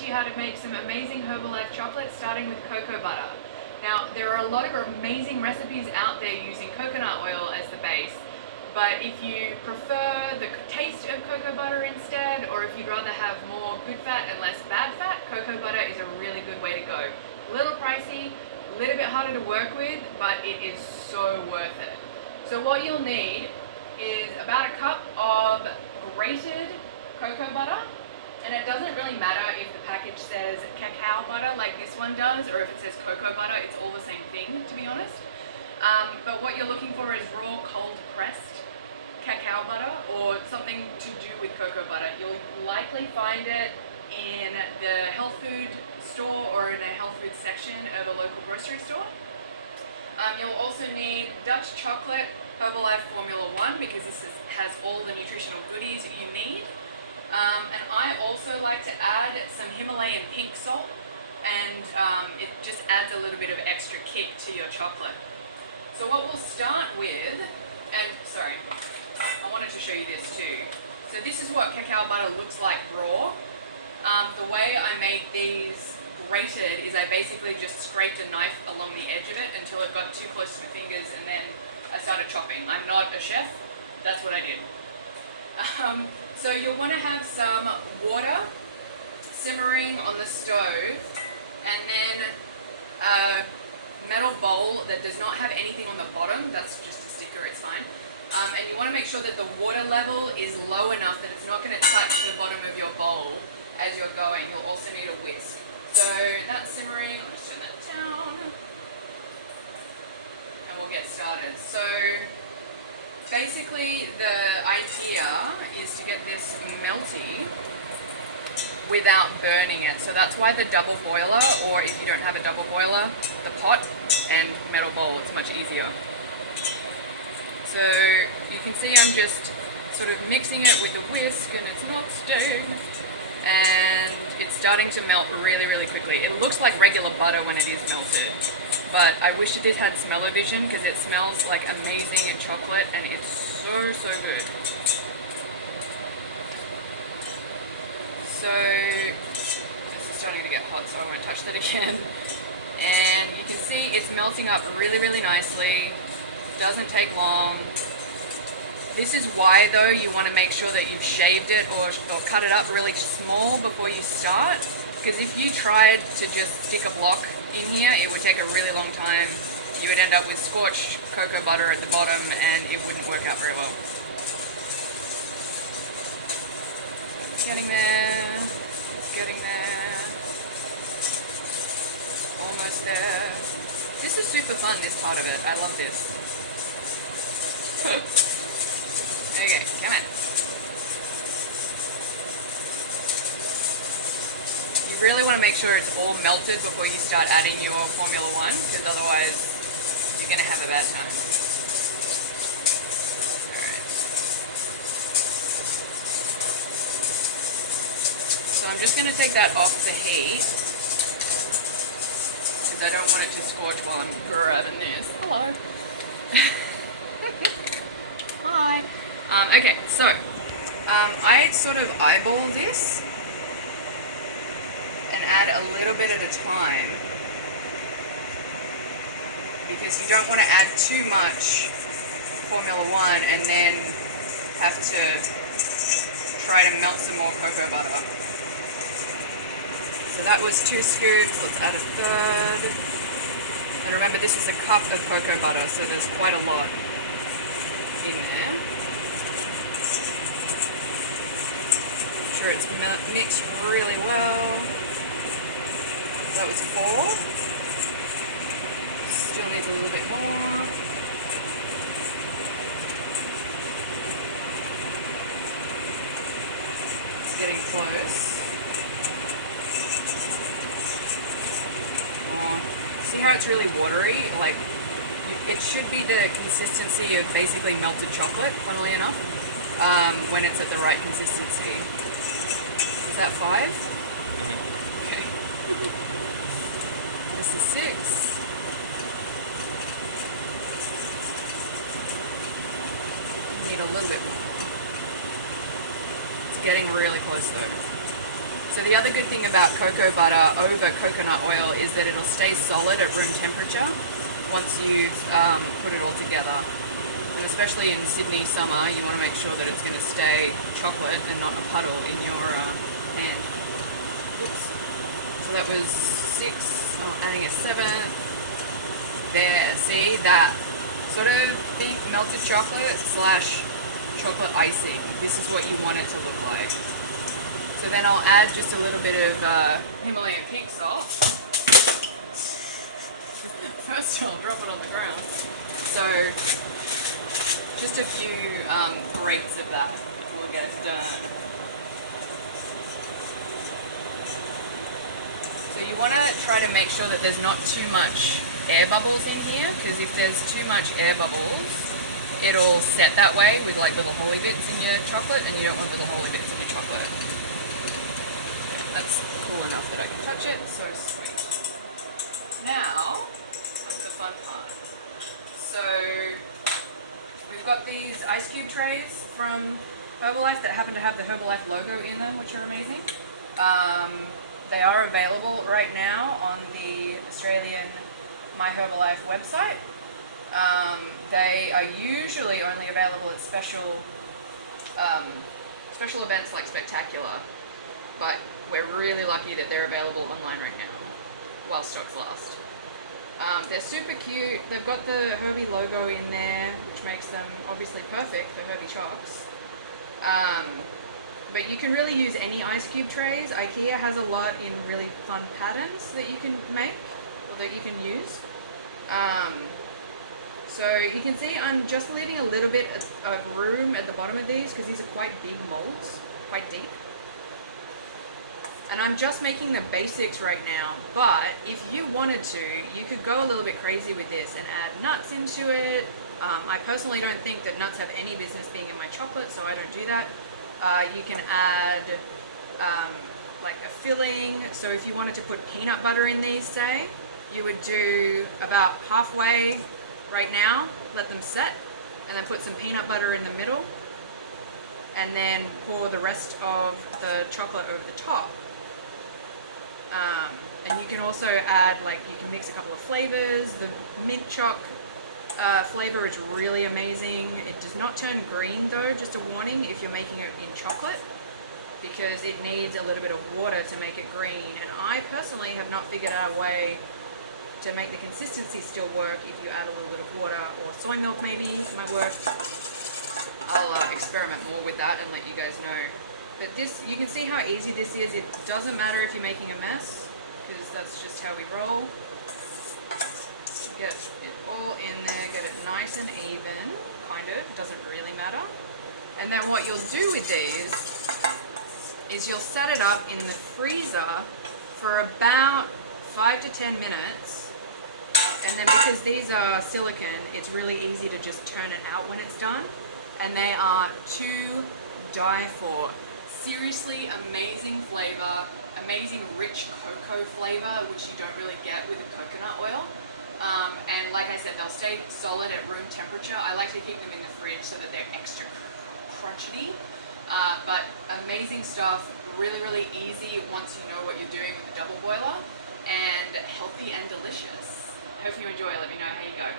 teach you how to make some amazing Herbalife chocolate starting with cocoa butter. Now, there are a lot of amazing recipes out there using coconut oil as the base, but if you prefer the taste of cocoa butter instead, or if you'd rather have more good fat and less bad fat, cocoa butter is a really good way to go. A little pricey, a little bit harder to work with, but it is so worth it. So what you'll need is about a cup of grated cocoa butter, and it doesn't really matter if the package says cacao butter like this one does, or if it says cocoa butter, it's all the same thing, to be honest. But what you're looking for is raw, cold pressed cacao butter, or something to do with cocoa butter. You'll likely find it in the health food store or in a health food section of a local grocery store. You'll also need Dutch chocolate Herbalife Formula 1, because this has all the nutritional goodies you need. And I also like to add some Himalayan pink salt, and it just adds a little bit of extra kick to your chocolate. So what we'll start with, and sorry, I wanted to show you this too. So this is what cacao butter looks like raw. The way I made these grated is I basically just scraped a knife along the edge of it until it got too close to my fingers, and then I started chopping. I'm not a chef, that's what I did. So you'll want to have some water simmering on the stove, and then a metal bowl that does not have anything on the bottom. That's just a sticker, it's fine. And you want to make sure that the water level is low enough that it's not going to touch the bottom of your bowl as you're going. You'll also need a whisk. So that's simmering. I'll just turn that down, and we'll get started. So basically the idea is to get this melty without burning it. So that's why the double boiler, or if you don't have a double boiler, the pot and metal bowl, it's much easier. So you can see I'm just sort of mixing it with a whisk, and it's not staying, and it's starting to melt really, really quickly. It looks like regular butter when it is melted, but I wish it did had smell-o-vision, because it smells like amazing in chocolate, and it's so, so good. So this is starting to get hot, so I won't touch that again. And you can see it's melting up really, really nicely. Doesn't take long. This is why though you want to make sure that you've shaved it or cut it up really small before you start, because if you tried to just stick a block in here, it would take a really long time. You would end up with scorched cocoa butter at the bottom, and it wouldn't work out very well. Getting there, getting there, almost there. This is super fun, this part of it. I love this. Okay, come on. You really want to make sure it's all melted before you start adding your Formula 1, because otherwise you're going to have a bad time. Alright. So I'm just going to take that off the heat, because I don't want it to scorch while I'm grabbing this. Hello. Hi. Okay, so I sort of eyeball this and add a little bit at a time, because you don't want to add too much Formula 1 and then have to try to melt some more cocoa butter. So that was 2 scoops, let's add a third. And remember, this is a cup of cocoa butter, so there's quite a lot in there. Make sure it's mixed really well. That was 4. Still needs a little bit more. It's getting close. See how it's really watery? Like, it should be the consistency of basically melted chocolate, funnily enough, when it's at the right consistency. Is that 5? Okay. This is 6. Need a little bit more. It's getting really close though. So So the other good thing about cocoa butter over coconut oil is that it'll stay solid at room temperature once you've put it all together. And especially in Sydney summer, you want to make sure that it's going to stay chocolate and not a puddle in your pan. Oops. So that was 6, I'm adding a 7th. There, see that sort of thick melted chocolate slash chocolate icing. This is what you want it to look like. So then I'll add just a little bit of Himalayan pink salt. First I'll drop it on the ground. So just a few grates of that will get us done. So you want to try to make sure that there's not too much air bubbles in here, because if there's too much air bubbles, it'll set that way with like little holy bits in your chocolate, and you don't want little holy bits in your chocolate. That's cool enough that I can touch it. So sweet. Now, that's the fun part. So we've got these ice cube trays from Herbalife that happen to have the Herbalife logo in them, which are amazing. They are available right now on the Australian My Herbalife website. They are usually only available at special events like Spectacular, but we're really lucky that they're available online right now while stocks last. They're super cute. They've got the Herbie logo in there, which makes them obviously perfect for Herbie chocks. But you can really use any ice cube trays. IKEA has a lot in really fun patterns that you can make, or that you can use. So you can see I'm just leaving a little bit of room at the bottom of these because these are quite big molds, quite deep. And I'm just making the basics right now, but if you wanted to, you could go a little bit crazy with this and add nuts into it. I personally don't think that nuts have any business being in my chocolate, so I don't do that. You can add like a filling. So if you wanted to put peanut butter in these, say, you would do about halfway right now, let them set, and then put some peanut butter in the middle, and then pour the rest of the chocolate over the top. And you can also add, like, you can mix a couple of flavors. The mint choc flavor is really amazing. It does not turn green though, just a warning if you're making it in chocolate, because it needs a little bit of water to make it green. And I personally have not figured out a way to make the consistency still work if you add a little bit of water, or soy milk maybe might work. I'll experiment more with that and let you guys know. But this, you can see how easy this is. It doesn't matter if you're making a mess, because that's just how we roll. Get it all in there, get it nice and even, kind of, doesn't really matter. And then what you'll do with these is you'll set it up in the freezer for about 5 to 10 minutes. And then because these are silicone, it's really easy to just turn it out when it's done. And they are to die for. Seriously amazing flavor, amazing rich cocoa flavor, which you don't really get with a coconut oil. And like I said, they'll stay solid at room temperature. I like to keep them in the fridge so that they're extra crunchety. But amazing stuff, really, really easy once you know what you're doing with the double boiler, and healthy and delicious. Hope you enjoy. Let me know how you go.